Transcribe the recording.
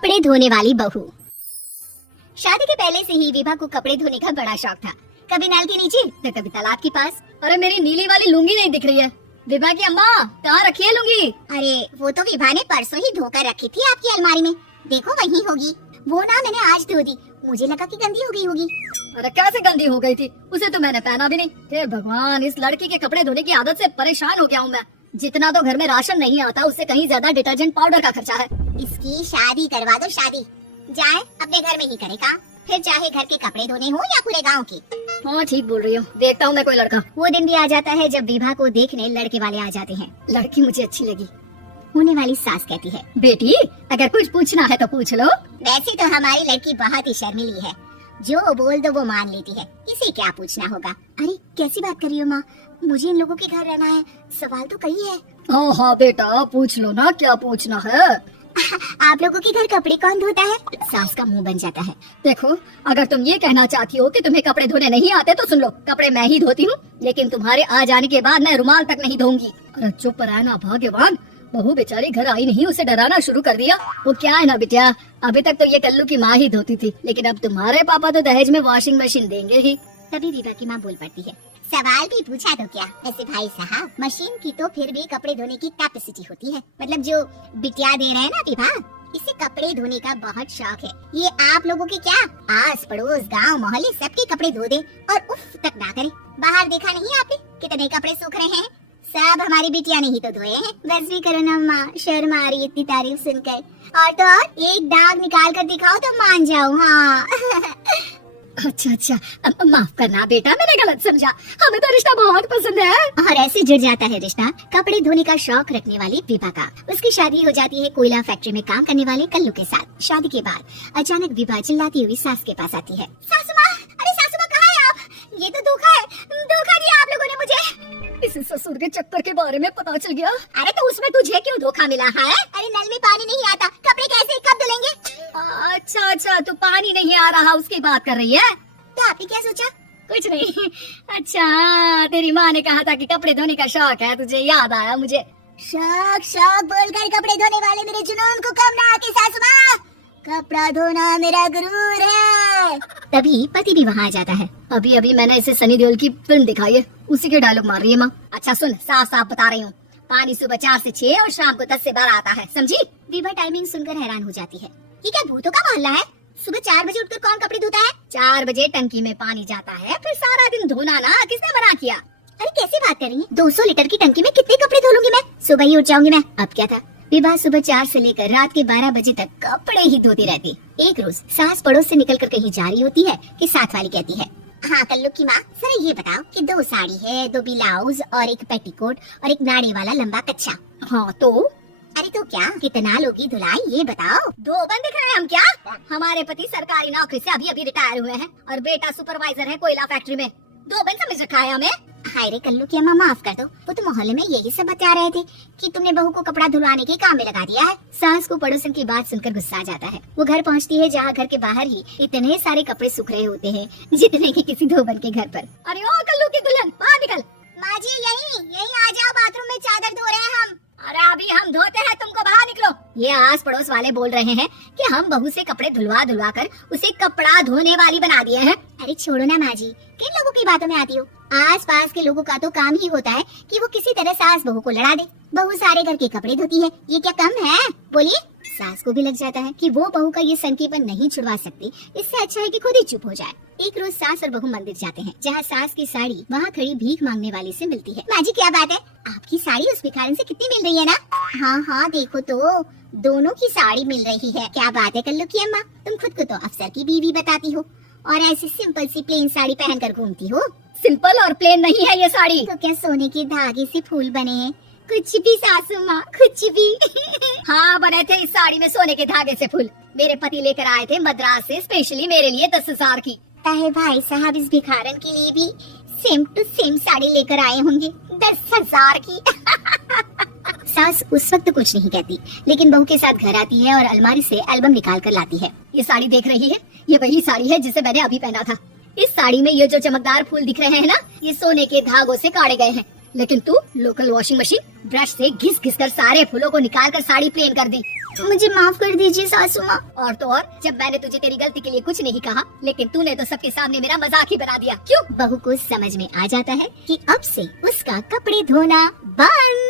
कपड़े धोने वाली बहू। शादी के पहले से ही विभा को कपड़े धोने का बड़ा शौक था। कभी नल के नीचे तो कभी तालाब के पास। अरे मेरी नीली वाली लुंगी नहीं दिख रही है। विभा की अम्मा कहाँ रखी है लुंगी? अरे वो तो विभा ने परसों ही धोकर रखी थी आपकी अलमारी में, देखो वहीं होगी। वो ना मैंने आज धो दी, मुझे लगा कि गंदी हो गई होगी। अरे कैसे गंदी हो गई थी, उसे तो मैंने पहना भी नहीं। हे भगवान, इस लड़की के कपड़े धोने की आदत से परेशान हो गया हूँ मैं। जितना तो घर में राशन नहीं आता उससे कहीं ज्यादा डिटर्जेंट पाउडर का खर्चा है। इसकी शादी करवा दो, शादी जाए अपने घर में ही करेगा, फिर चाहे घर के कपड़े धोने हो या पूरे गांव के। हाँ ठीक बोल रही हो, देखता हूँ मैं कोई लड़का। वो दिन भी आ जाता है जब विभा को देखने लड़के वाले आ जाते हैं। लड़की मुझे अच्छी लगी। होने वाली सास कहती है, बेटी अगर कुछ पूछना है तो पूछ लो। वैसे तो हमारी लड़की बहुत ही शर्मीली है, जो बोल दो वो मान लेती है, इसे क्या पूछना होगा। अरे कैसी बात कर रही हो माँ, मुझे इन लोगों के घर रहना है, सवाल तो कई है। हाँ हाँ बेटा पूछ लो ना, क्या पूछना है। आप लोगों के घर कपड़े कौन धोता है? सास का मुंह बन जाता है। देखो अगर तुम ये कहना चाहती हो कि तुम्हें कपड़े धोने नहीं आते तो सुन लो, कपड़े मैं ही धोती हूँ, लेकिन तुम्हारे आ जाने के बाद मैं रुमाल तक नहीं धोऊंगी। अरे चुप रहना भाग्यवान, बहू बेचारी घर आई नहीं, उसे डराना शुरू कर दिया। वो क्या है ना बिटिया, अभी तक तो ये कल्लू की माँ ही धोती थी, लेकिन अब तुम्हारे पापा तो दहेज में वॉशिंग मशीन देंगे ही। तभी विभा की माँ बोल पड़ती है, सवाल भी पूछा तो क्या। वैसे भाई साहब, मशीन की तो फिर भी कपड़े धोने की कैपेसिटी होती है, मतलब जो बिटिया दे रहे हैं ना विभा, इसे कपड़े धोने का बहुत शौक है। ये आप लोगों के क्या आस पड़ोस गांव मोहल्ले सबके कपड़े धो दे और उफ तक ना करे। बाहर देखा नहीं आपने कितने कपड़े सूख रहे हैं, सब हमारी बिटिया ने ही तो धोए हैं। बस भी करो ना माँ, शर्म आ रही इतनी तारीफ सुनकर। और तो और एक दाग निकाल कर दिखाओ तो मान जाओ। हाँ अच्छा अच्छा, माफ करना बेटा, मैंने गलत समझा, हमें तो रिश्ता बहुत पसंद है। और ऐसे जुड़ जाता है रिश्ता कपड़े धोने का शौक रखने वाली विभा का। उसकी शादी हो जाती है कोयला फैक्ट्री में काम करने वाले कल्लू के साथ। शादी के बाद अचानक विभा चिल्लाती हुई सास के पास आती है, सासू माँ, अरे सासू माँ कहाँ है आप? ये तो धोखा है, धोखा दिया आप लोगों ने मुझे। इस ससुर के चक्कर के बारे में पता चल गया। अरे तो उसमें तुझे क्यों धोखा मिला है? अरे नल में पानी नहीं आता, कपड़े कैसे कब धुलेंगे? अच्छा अच्छा, तो पानी नहीं आ रहा उसकी बात कर रही है। तो आपने क्या सोचा? कुछ नहीं। अच्छा तेरी माँ ने कहा था कि कपड़े धोने का शौक है, तुझे याद आया मुझे। शौक शौक बोलकर कपड़े धोने वाले मेरे जुनून को कम ना आके सासू माँ, कपड़ा धोना मेरा गुरूर है। तभी पति भी वहाँ आ जाता है। अभी अभी मैंने इसे सनी देओल की फिल्म दिखाई है, उसी के डायलॉग मार रही है माँ। अच्छा सुन, साफ साफ बता रही हूँ, पानी सुबह 4 से 6 और शाम को 10 से 12 आता है, समझी? विभा टाइमिंग सुनकर हैरान हो जाती है, ये क्या भूतों का मोहल्ला है? सुबह 4 बजे उठकर कौन कपड़े धोता है? 4 बजे टंकी में पानी जाता है, फिर सारा दिन धोना ना, किसने मना किया? अरे कैसी बात कर रही है, 200 लीटर की टंकी में कितने कपड़े धो लूंगी मैं? सुबह ही उठ जाऊंगी मैं। अब क्या था, विभा सुबह 4 से लेकर रात के 12 बजे तक कपड़े ही धोती रहती। एक रोज सास पड़ोस से निकलकर कहीं जा रही होती है कि साथ वाली कहती है, हाँ कल्लू की माँ, सर ये बताओ कि 2 साड़ी है, 2 ब्लाउज और एक पेटीकोट और एक नाड़े वाला लंबा कच्छा। हाँ तो? अरे तो क्या, कितना लोगी धुलाई ये बताओ। 2 बन दिख रहे हैं हम क्या? हमारे पति सरकारी नौकरी से अभी अभी रिटायर हुए हैं और बेटा सुपरवाइजर है कोयला फैक्ट्री में। 2 बन समझ रखा है हमें। हाय रे कल्लू की अम्मा, माफ कर दो, वो तो मोहल्ले में यही सब बता रहे थे कि तुमने बहू को कपड़ा धुलवाने के काम में लगा दिया है। सास को पड़ोसन की बात सुनकर गुस्सा आ जाता है। वो घर पहुंचती है जहाँ घर के बाहर ही इतने सारे कपड़े सूख रहे होते हैं जितने की किसी 2 बन के घर पर। अरे ओ कल्लू की दुल्हन, बाहर निकल। माँ जी यही आ जाओ, बाथरूम में चादर धो रहे हैं हम। अरे अभी हम धोते हैं, तुमको बाहर निकलो। ये आस पड़ोस वाले बोल रहे हैं कि हम बहू से कपड़े धुलवा कर उसे कपड़ा धोने वाली बना दिए हैं। अरे छोड़ो ना माँ जी, किन लोगों की बातों में आती हो? आस पास के लोगों का तो काम ही होता है कि वो किसी तरह सास बहू को लड़ा दे। बहू सारे घर के कपड़े धोती है, ये क्या कम है? बोलिए। सास को भी लग जाता है कि वो बहू का ये संकीपन नहीं छुड़वा सकती, इससे अच्छा है कि खुद ही चुप हो जाए। एक रोज सास और बहू मंदिर जाते हैं, जहाँ सास की साड़ी वहाँ खड़ी भीख मांगने वाली से मिलती है। माँ जी क्या बात है, आपकी साड़ी उस भिखारन से कितनी मिल रही है ना? हाँ हाँ देखो तो, दोनों की साड़ी मिल रही है। क्या बात है कल्लू की अम्मा, तुम खुद को तो अफसर की बीवी बताती हो और ऐसी सिंपल सी प्लेन साड़ी पहनकर घूमती हो। सिंपल और प्लेन नहीं है ये साड़ी। तो क्या सोने के धागे से फूल बने हैं? कुछ भी सासू माँ, कुछ भी। हाँ बने थे इस साड़ी में सोने के धागे से फूल। मेरे पति लेकर आए थे मद्रास से स्पेशली मेरे लिए 10,000 की। ताहे भाई साहब इस भिखारन के लिए भी सेम टू सेम साड़ी लेकर आए होंगे 10,000 की। सास उस वक्त कुछ नहीं कहती, लेकिन बहू के साथ घर आती है और अलमारी से एल्बम निकाल कर लाती है। ये साड़ी देख रही है, ये वही साड़ी है जिसे मैंने अभी पहना था। इस साड़ी में ये जो चमकदार फूल दिख रहे हैं ना, ये सोने के धागों से काटे गए हैं। लेकिन तू लोकल वॉशिंग मशीन ब्रश से घिस घिस कर सारे फूलों को निकाल कर साड़ी प्लेन कर दी। मुझे माफ कर दीजिए सासू माँ। और तो और, जब मैंने तुझे तेरी गलती के लिए कुछ नहीं कहा, लेकिन तूने तो सबके सामने मेरा मजाक ही बना दिया। क्यों? बहू को समझ में आ जाता है कि अब से उसका कपड़े धोना बंद।